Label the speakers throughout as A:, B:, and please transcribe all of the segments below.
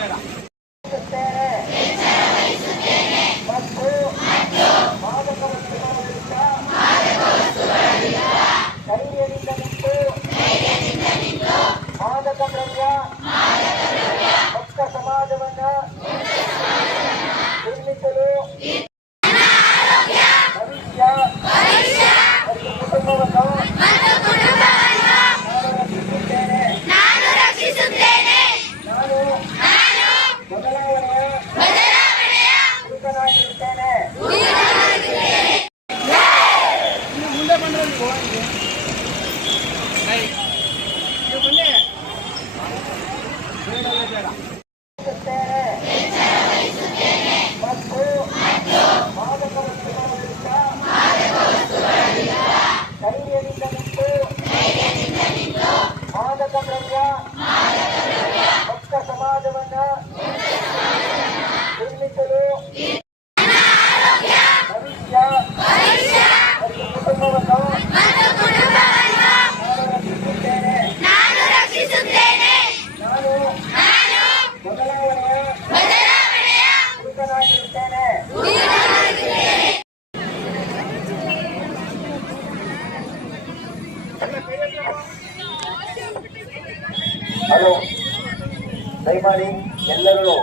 A: Yeah. Hello. ದಯಮಾಡಿ ಎಲ್ಲರೂ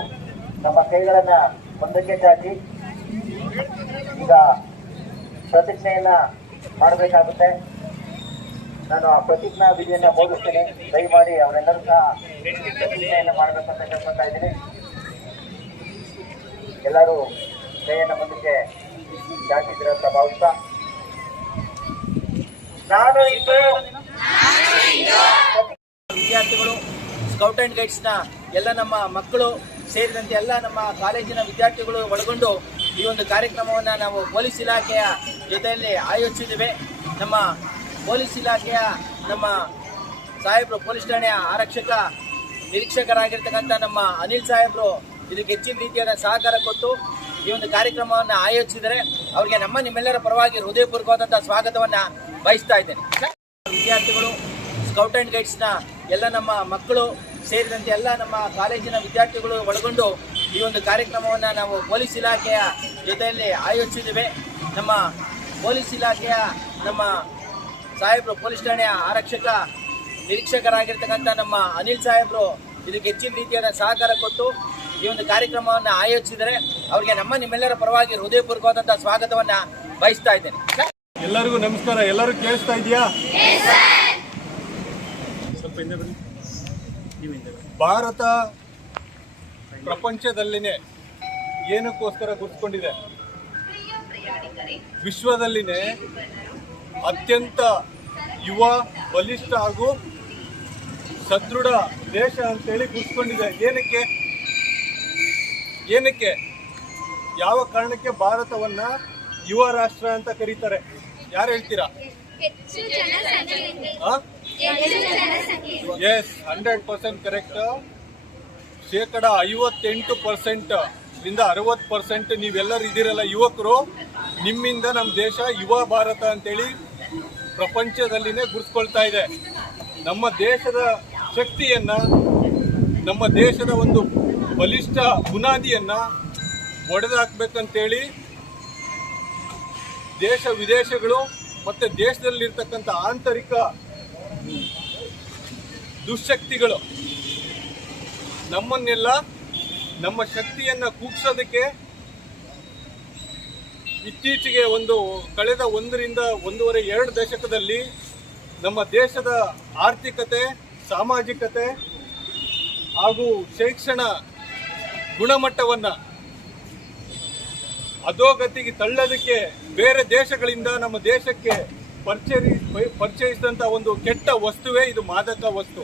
A: ನಮ್ಮ ಕೈಗಳನ್ನ ಮುಂದಕ್ಕೆ ಚಾಚಿ. ಈಗ ಪ್ರತಿಜ್ಞೆಯನ್ನ ಮಾಡಬೇಕಾಗುತ್ತೆ. ನಾನು ಆ ಪ್ರತಿಜ್ಞಾ ವಿಧಿಯನ್ನ ಬೋಧಿಸ್ತೇನೆ. ದಯಮಾಡಿ ಅವರೆಲ್ಲರೂ ಸಹ ಪ್ರತಿಜ್ಞೆಯನ್ನ ಮಾಡಬೇಕಂತ ಕೇಳ್ಕೊತಾ ಇದ್ದೀನಿ. ಎಲ್ಲರೂ ಕೈಯನ್ನ ಮುಂದಕ್ಕೆ ಚಾಚಿದ್ರ ಅಂತ ಭಾವಿಸ್ತಾ. ನಾನು ಇದ್ದು
B: ವಿದ್ಯಾರ್ಥಿಗಳು ಸ್ಕೌಟ್ ಅಂಡ್ ಗೈಡ್ಸ್ನ ಎಲ್ಲ ನಮ್ಮ ಮಕ್ಕಳು ಸೇರಿದಂತೆ ಎಲ್ಲ ನಮ್ಮ ಕಾಲೇಜಿನ ವಿದ್ಯಾರ್ಥಿಗಳು ಒಳಗೊಂಡು ಈ ಒಂದು ಕಾರ್ಯಕ್ರಮವನ್ನು ನಾವು ಪೊಲೀಸ್ ಇಲಾಖೆಯ ಜೊತೆಯಲ್ಲಿ ಆಯೋಜಿಸಿದ್ದೇವೆ. ನಮ್ಮ ಪೊಲೀಸ್ ಇಲಾಖೆಯ ನಮ್ಮ ಸಾಹೇಬರು, ಪೊಲೀಸ್ ಠಾಣೆಯ ಆರಕ್ಷಕ ನಿರೀಕ್ಷಕರಾಗಿರ್ತಕ್ಕಂಥ ನಮ್ಮ ಅನಿಲ್ ಸಾಹೇಬರು ಇದಕ್ಕೆ ಹೆಚ್ಚಿನ ರೀತಿಯಾದ ಸಹಕಾರ ಕೊಟ್ಟು ಈ ಒಂದು ಕಾರ್ಯಕ್ರಮವನ್ನು ಆಯೋಜಿಸಿದರೆ ಅವರಿಗೆ ನಮ್ಮ ನಿಮ್ಮೆಲ್ಲರ ಪರವಾಗಿ ಹೃದಯಪೂರ್ವಕವಾದಂಥ ಸ್ವಾಗತವನ್ನು ಬಯಸ್ತಾ ಇದ್ದೇನೆ. ವಿದ್ಯಾರ್ಥಿಗಳು ಸ್ಕೌಟ್ ಅಂಡ್ ಗೈಡ್ಸ್ನ ಎಲ್ಲ ನಮ್ಮ ಮಕ್ಕಳು ಸೇರಿದಂತೆ ಎಲ್ಲ ನಮ್ಮ ಕಾಲೇಜಿನ ವಿದ್ಯಾರ್ಥಿಗಳು ಒಳಗೊಂಡು ಈ ಒಂದು ಕಾರ್ಯಕ್ರಮವನ್ನು ನಾವು ಪೊಲೀಸ್ ಇಲಾಖೆಯ ಜೊತೆಯಲ್ಲಿ ಆಯೋಜಿಸಿದ್ದೇವೆ. ನಮ್ಮ ಪೊಲೀಸ್ ಇಲಾಖೆಯ ನಮ್ಮ ಸಾಹೇಬರು ಪೊಲೀಸ್ ಠಾಣೆಯ ಆರಕ್ಷಕ ನಿರೀಕ್ಷಕರಾಗಿರ್ತಕ್ಕಂಥ ನಮ್ಮ ಅನಿಲ್ ಸಾಹೇಬರು ಇದಕ್ಕೆ ಹೆಚ್ಚಿನ ರೀತಿಯಾದ ಸಹಕಾರ ಕೊಟ್ಟು ಈ ಒಂದು ಕಾರ್ಯಕ್ರಮವನ್ನು ಆಯೋಜಿಸಿದರೆ ಅವರಿಗೆ ನಮ್ಮ ನಿಮ್ಮೆಲ್ಲರ ಪರವಾಗಿ ಹೃದಯಪೂರ್ವಕವಾದಂಥ ಸ್ವಾಗತವನ್ನು ಬಯಸ್ತಾ ಇದ್ದೇನೆ.
C: ಎಲ್ಲರಿಗೂ ನಮಸ್ಕಾರ. ಎಲ್ಲರೂ ಕೇಳಿಸ್ತಾ ಇದೆಯಾ ಭಾರತ ಪ್ರಪಂಚದಲ್ಲಿನೇ ಏನಕ್ಕೋಸ್ಕರ ಗುರ್ತ್ಕೊಂಡಿದೆ ವಿಶ್ವದಲ್ಲಿನೇ ಅತ್ಯಂತ ಯುವ ಬಲಿಷ್ಠ ಹಾಗೂ ಸದೃಢ ದೇಶ ಅಂತೇಳಿ ಗುರ್ತ್ಕೊಂಡಿದೆ ಏನಕ್ಕೆ? ಏನಕ್ಕೆ? ಯಾವ ಕಾರಣಕ್ಕೆ ಭಾರತವನ್ನ ಯುವ ರಾಷ್ಟ್ರ ಅಂತ ಕರೀತಾರೆ? ಯಾರು ಹೇಳ್ತೀರಾ? ಎಸ್ ಹಂಡ್ರೆಡ್ ಪರ್ಸೆಂಟ್ ಕರೆಕ್ಟ್ ಶೇಕಡ ಐವತ್ತೆಂಟು ಪರ್ಸೆಂಟ್ ಇಂದ ಅರವತ್ತು ಪರ್ಸೆಂಟ್ ನೀವೆಲ್ಲರೂ ಇದ್ದೀರಲ್ಲ ಯುವಕರು. ನಿಮ್ಮಿಂದ ನಮ್ಮ ದೇಶ, ಯುವ ಭಾರತ ಅಂತೇಳಿ ಪ್ರಪಂಚದಲ್ಲಿನೇ ಗುರ್ಸ್ಕೊಳ್ತಾ ಇದೆ. ನಮ್ಮ ದೇಶದ ಶಕ್ತಿಯನ್ನ, ನಮ್ಮ ದೇಶದ ಒಂದು ಬಲಿಷ್ಠ ಬುನಾದಿಯನ್ನ ಒಡೆದಾಕ್ಬೇಕಂತೇಳಿ ದೇಶ ವಿದೇಶಗಳು ಮತ್ತೆ ದೇಶದಲ್ಲಿರ್ತಕ್ಕಂಥ ಆಂತರಿಕ ದುಶ್ಶಕ್ತಿಗಳು. ನಮ್ಮನ್ನೆಲ್ಲ, ನಮ್ಮ ಶಕ್ತಿಯನ್ನ ಕೂಗ್ಸೋದಕ್ಕೆ ಇತ್ತೀಚೆಗೆ ಒಂದು, ಕಳೆದ ಒಂದರಿಂದ ಒಂದೂವರೆ, ಎರಡು ದಶಕದಲ್ಲಿ ನಮ್ಮ ದೇಶದ ಆರ್ಥಿಕತೆ, ಸಾಮಾಜಿಕತೆ ಹಾಗೂ ಶೈಕ್ಷಣ ಗುಣಮಟ್ಟವನ್ನು ಅಧೋಗತಿಗೆ ತಳ್ಳೋದಕ್ಕೆ ಬೇರೆ ದೇಶಗಳಿಂದ ನಮ್ಮ ದೇಶಕ್ಕೆ ಪರಿಚಯ ಪರಿಚಯಿಸಿದಂತ ಒಂದು ಕೆಟ್ಟ ವಸ್ತುವೇ ಇದು ಮಾದಕ ವಸ್ತು.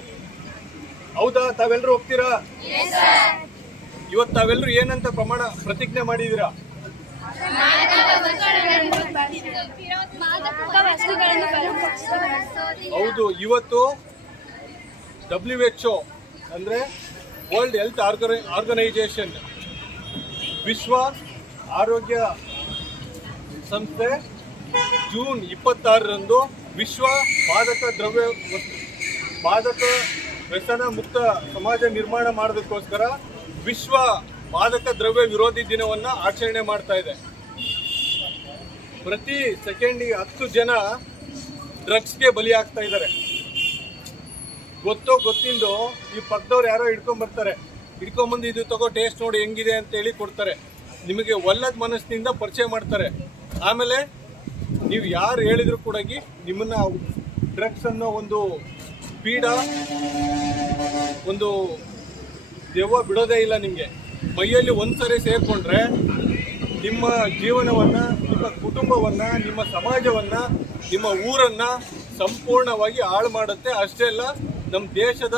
C: ಹೌದಾ? ತಾವೆಲ್ಲರೂ ಹೋಗ್ತೀರಾ ಇವತ್ತು ತಾವೆಲ್ಲರೂ ಏನಂತ ಪ್ರಮಾಣ ಪ್ರತಿಜ್ಞೆ ಮಾಡಿದೀರಾ ಹೌದು ಇವತ್ತು ಡಬ್ಲ್ಯೂ ಎಚ್ ಒ ಅಂದ್ರೆ ವರ್ಲ್ಡ್ ಹೆಲ್ತ್ ಆರ್ಗನೈಜೇಷನ್ ವಿಶ್ವ ಆರೋಗ್ಯ ಸಂಸ್ಥೆ ಜೂನ್ ಇಪ್ಪತ್ತಾರರಂದು ವಿಶ್ವ ಮಾದಕ ದ್ರವ್ಯ ಮಾದಕ ವ್ಯಸನ ಮುಕ್ತ ಸಮಾಜ ನಿರ್ಮಾಣ ಮಾಡೋದಕ್ಕೋಸ್ಕರ ವಿಶ್ವ ಮಾದಕ ದ್ರವ್ಯ ವಿರೋಧಿ ದಿನವನ್ನು ಆಚರಣೆ ಮಾಡ್ತಾ ಇದೆ. ಪ್ರತಿ ಸೆಕೆಂಡಿಗೆ ಹತ್ತು ಜನ ಡ್ರಗ್ಸ್ಗೆ ಬಲಿಯಾಗ್ತಾ ಇದ್ದಾರೆ. ಗೊತ್ತೋ ಗೊತ್ತಿಂದು ಈ ಪಕ್ಕದವ್ರು ಯಾರೋ ಹಿಡ್ಕೊಂಡ್ಬರ್ತಾರೆ ಹಿಡ್ಕೊಂಬಂದು ಇದು ತಗೋ ಟೇಸ್ಟ್ ನೋಡಿ ಹೆಂಗಿದೆ ಅಂತ ಹೇಳಿ ಕೊಡ್ತಾರೆ. ನಿಮಗೆ ಒಲ್ಲದ ಮನಸ್ಸಿನಿಂದ ಪರಿಚಯ ಮಾಡ್ತಾರೆ. ಆಮೇಲೆ ನೀವು ಯಾರು ಹೇಳಿದ್ರು ಕೂಡ ನಿಮ್ಮನ್ನ ಡ್ರಗ್ಸ್ ಅನ್ನೋ ಒಂದು ಪೀಡ, ಒಂದು ದೆವ್ವ ಬಿಡೋದೇ ಇಲ್ಲ ನಿಮಗೆ. ಮೈಯಲ್ಲಿ ಒಂದ್ಸರಿ ಸೇರ್ಕೊಂಡ್ರೆ ನಿಮ್ಮ ಜೀವನವನ್ನ, ನಿಮ್ಮ ಕುಟುಂಬವನ್ನ, ನಿಮ್ಮ ಸಮಾಜವನ್ನ, ನಿಮ್ಮ ಊರನ್ನ ಸಂಪೂರ್ಣವಾಗಿ ಹಾಳು ಮಾಡುತ್ತೆ. ಅಷ್ಟೇ ಅಲ್ಲ ನಮ್ಮ ದೇಶದ